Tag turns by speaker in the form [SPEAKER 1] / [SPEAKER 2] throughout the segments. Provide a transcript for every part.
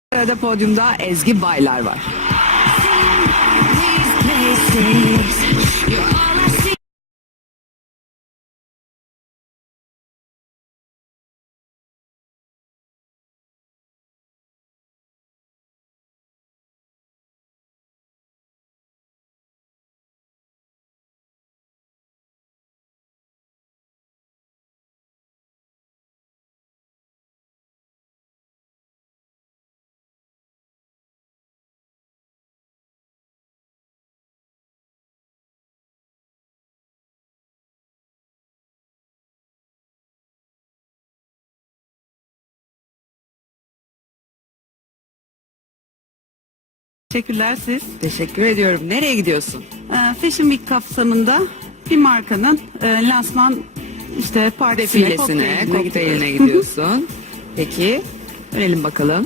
[SPEAKER 1] Sırada podyumda Ezgi Baylar var.
[SPEAKER 2] Teşekkürler siz.
[SPEAKER 1] Teşekkür ediyorum. Nereye gidiyorsun?
[SPEAKER 2] Fashion Week kapsamında bir markanın lansman partisine,
[SPEAKER 1] Defilesine, kokteyline gidiyorsun. Peki, dönelim bakalım.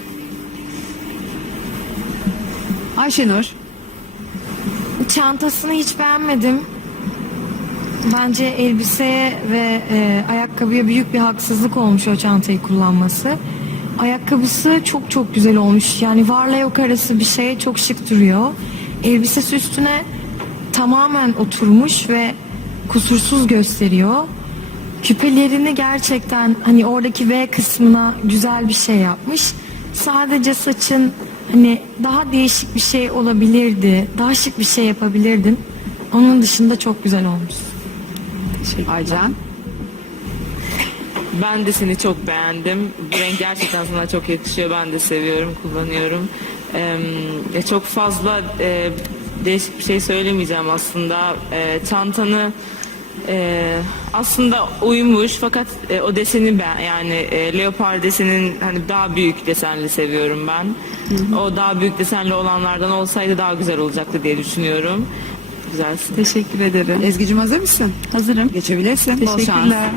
[SPEAKER 1] Ayşenur,
[SPEAKER 3] Çantasını hiç beğenmedim. Bence elbiseye ve ayakkabıya büyük bir haksızlık olmuş o çantayı kullanması. Ayakkabısı çok çok güzel olmuş. Yani varla yok arası bir şey, çok şık duruyor. Elbisesi üstüne tamamen oturmuş ve kusursuz gösteriyor. Küpelerini gerçekten hani oradaki V kısmına güzel bir şey yapmış. Sadece saçın hani daha değişik bir şey olabilirdi. Daha şık bir şey yapabilirdin. Onun dışında çok güzel olmuş.
[SPEAKER 1] Aycan.
[SPEAKER 4] Ben de seni çok beğendim. Bu renk gerçekten sana çok yakışıyor. Ben de seviyorum, kullanıyorum. Çok fazla değişik bir şey söylemeyeceğim aslında. Çantanı aslında uymuş fakat o deseni ben yani leopar desenin hani daha büyük desenli seviyorum ben. O daha büyük desenli olanlardan olsaydı daha güzel olacaktı diye düşünüyorum. Güzelsin.
[SPEAKER 2] Teşekkür ederim.
[SPEAKER 1] Ezgi'cim hazır mısın?
[SPEAKER 2] Hazırım.
[SPEAKER 1] Geçebilirsin. Bol şans.
[SPEAKER 2] Teşekkürler.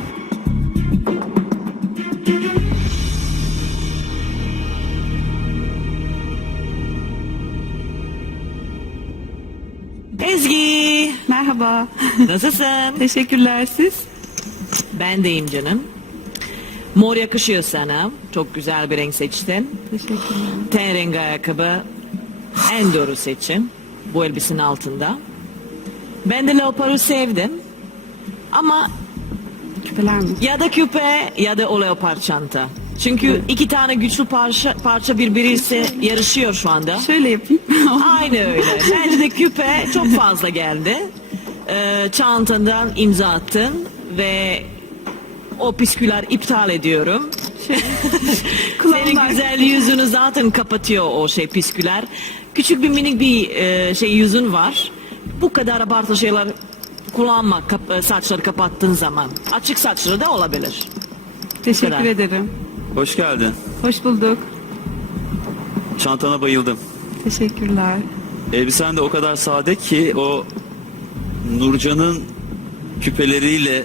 [SPEAKER 5] Ezgi,
[SPEAKER 2] Merhaba.
[SPEAKER 5] nasılsın?
[SPEAKER 2] Teşekkürler siz.
[SPEAKER 5] Ben deyim canım. Mor yakışıyor sana. Çok güzel bir renk seçtin.
[SPEAKER 2] Teşekkürler.
[SPEAKER 5] Ten rengi ayakkabı en doğru seçim. Bu elbisenin altında. Ben de leoparı sevdim. Ama
[SPEAKER 2] Küpeler mi?
[SPEAKER 5] ya da küpe ya da o leopar çanta. Çünkü iki tane güçlü parça birbiriyle yarışıyor şu anda.
[SPEAKER 2] Şöyle yapayım.
[SPEAKER 5] Aynı öyle. Bence de küpe çok fazla geldi. Çantandan imza attın ve o püsküller iptal ediyorum. Senin
[SPEAKER 2] Kulağımlar.
[SPEAKER 5] güzel yüzünü zaten kapatıyor o püsküller. Küçük bir minik bir yüzün var. Bu kadar abartı şeyler kullanma saçları kapattığın zaman. Açık saçları da olabilir.
[SPEAKER 2] Teşekkür
[SPEAKER 5] kadar.
[SPEAKER 2] ederim.
[SPEAKER 6] Hoş geldin.
[SPEAKER 2] Hoş bulduk.
[SPEAKER 6] Çantana bayıldım.
[SPEAKER 2] Teşekkürler.
[SPEAKER 6] Elbisen de o kadar sade ki o Nurcan'ın küpeleriyle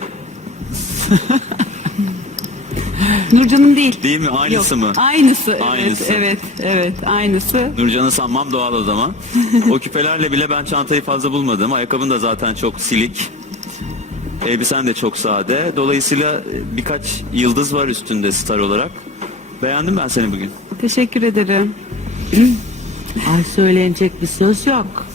[SPEAKER 2] Nurcan'ın değil.
[SPEAKER 6] değil mi? Aynısı mı?
[SPEAKER 2] Aynısı.
[SPEAKER 6] Aynısı.
[SPEAKER 2] Evet, aynısı.
[SPEAKER 6] Nurcan'ı sanmam doğal o zaman. O küpelerle bile ben çantayı fazla bulmadım. Ayakkabın da zaten çok silik. Elbisen de çok sade. Dolayısıyla birkaç yıldız var üstünde star olarak. Beğendim ben seni bugün.
[SPEAKER 2] Teşekkür ederim.
[SPEAKER 7] Ay söylenecek bir söz yok.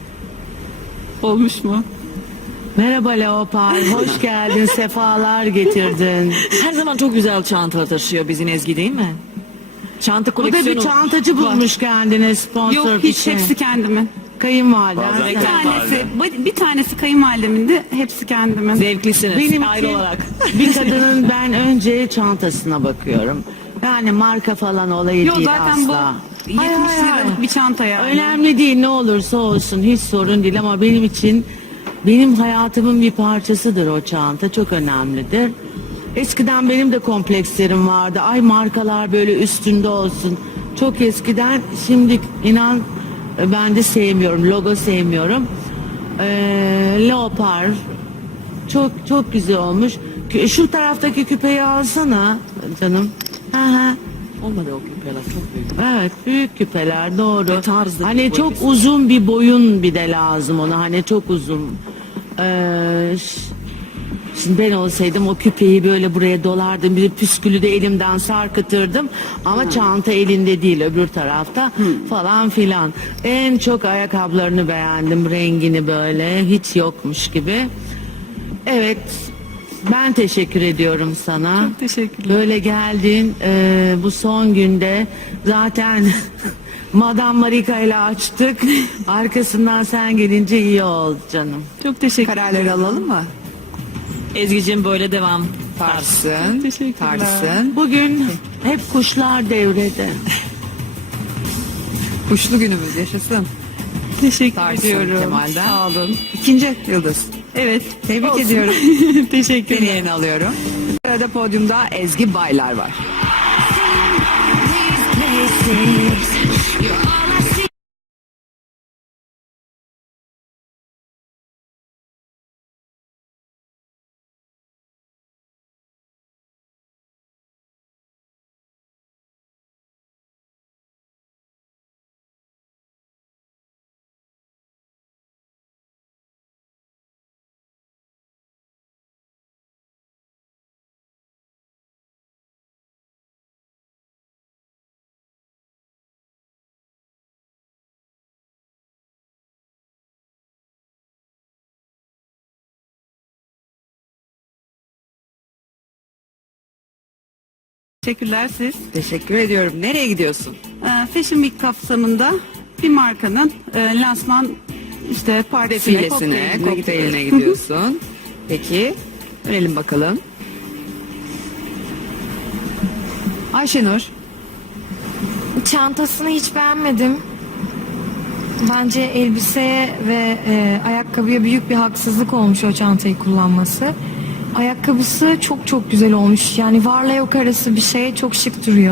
[SPEAKER 2] Olmuş mu?
[SPEAKER 7] Merhaba Leopar, hoş geldin, sefalar getirdin.
[SPEAKER 5] Her zaman çok güzel çantalar taşıyor bizim Ezgi değil mi? Çanta
[SPEAKER 7] Bu da
[SPEAKER 5] koleksiyonu.
[SPEAKER 7] bir çantacı bulmuş kendine sponsor
[SPEAKER 2] Yok,
[SPEAKER 7] bir
[SPEAKER 2] hiç
[SPEAKER 7] şey.
[SPEAKER 2] hepsi kendimin.
[SPEAKER 7] Kayınvaliden.
[SPEAKER 6] Bazen
[SPEAKER 2] Bir tanesi kayınvalidemindi, hepsi kendimin.
[SPEAKER 5] Zevklisiniz
[SPEAKER 7] Benim
[SPEAKER 5] ayrı
[SPEAKER 7] için
[SPEAKER 5] olarak.
[SPEAKER 7] bir kadının ben önce çantasına bakıyorum. Yani marka falan olayı
[SPEAKER 2] Yok
[SPEAKER 7] değil
[SPEAKER 2] zaten
[SPEAKER 7] asla.
[SPEAKER 2] bu 70
[SPEAKER 7] Hayır, hayır,
[SPEAKER 2] liralık
[SPEAKER 7] hayır.
[SPEAKER 2] bir çanta yani.
[SPEAKER 7] Önemli değil, ne olursa olsun, hiç sorun değil ama benim için benim hayatımın bir parçasıdır o çanta, çok önemlidir. Eskiden benim de komplekslerim vardı. Ay markalar böyle üstünde olsun. Çok eskiden, şimdi inan ben de sevmiyorum, logo sevmiyorum. Leopar çok çok güzel olmuş. Şu taraftaki küpeyi alsana canım. Hı hı.
[SPEAKER 5] Olmadı o küpeler çok büyük.
[SPEAKER 7] Evet, büyük küpeler doğru.
[SPEAKER 5] Tarzı
[SPEAKER 7] Hani
[SPEAKER 5] bu
[SPEAKER 7] çok
[SPEAKER 5] elbise.
[SPEAKER 7] uzun bir boyun bir de lazım ona. Hani çok uzun. Şimdi ben olsaydım o küpeyi böyle buraya dolardım, bir püskülü de elimden sarkıtırdım ama çanta elinde değil, öbür tarafta falan filan. En çok ayakkabılarını beğendim, rengini böyle hiç yokmuş gibi. Evet, ben teşekkür ediyorum sana.
[SPEAKER 2] Çok teşekkürler.
[SPEAKER 7] Böyle geldin bu son günde zaten Madame Marika ile açtık. Arkasından sen gelince iyi oldu canım.
[SPEAKER 2] Çok teşekkür
[SPEAKER 1] Kararları alalım mı?
[SPEAKER 5] Ezgi'cim böyle devam.
[SPEAKER 1] Tarsın.
[SPEAKER 2] Teşekkürler.
[SPEAKER 1] Tarsın.
[SPEAKER 7] Bugün hep kuşlar devrede.
[SPEAKER 1] Kuşlu günümüz yaşasın.
[SPEAKER 2] Teşekkür
[SPEAKER 1] Tarsın
[SPEAKER 2] ediyorum.
[SPEAKER 1] Kemal'den.
[SPEAKER 2] Sağ olun.
[SPEAKER 1] İkinci yıldız.
[SPEAKER 2] Evet.
[SPEAKER 1] Tebrik
[SPEAKER 2] olsun.
[SPEAKER 1] ediyorum.
[SPEAKER 2] Teşekkürler.
[SPEAKER 1] Seni yerine alıyorum. Sırada podyumda Ezgi Baylar var.
[SPEAKER 2] Teşekkürler siz.
[SPEAKER 1] Teşekkür ediyorum. Nereye gidiyorsun?
[SPEAKER 2] Fashion Week kapsamında bir markanın lansman işte partisine,
[SPEAKER 1] Defilesine, kokteyline gidiyorsun. Peki, dönelim bakalım. Ayşenur,
[SPEAKER 3] Çantasını hiç beğenmedim. Bence elbiseye ve ayakkabıya büyük bir haksızlık olmuş o çantayı kullanması. Ayakkabısı çok çok güzel olmuş. Yani varla yok arası bir şey, çok şık duruyor.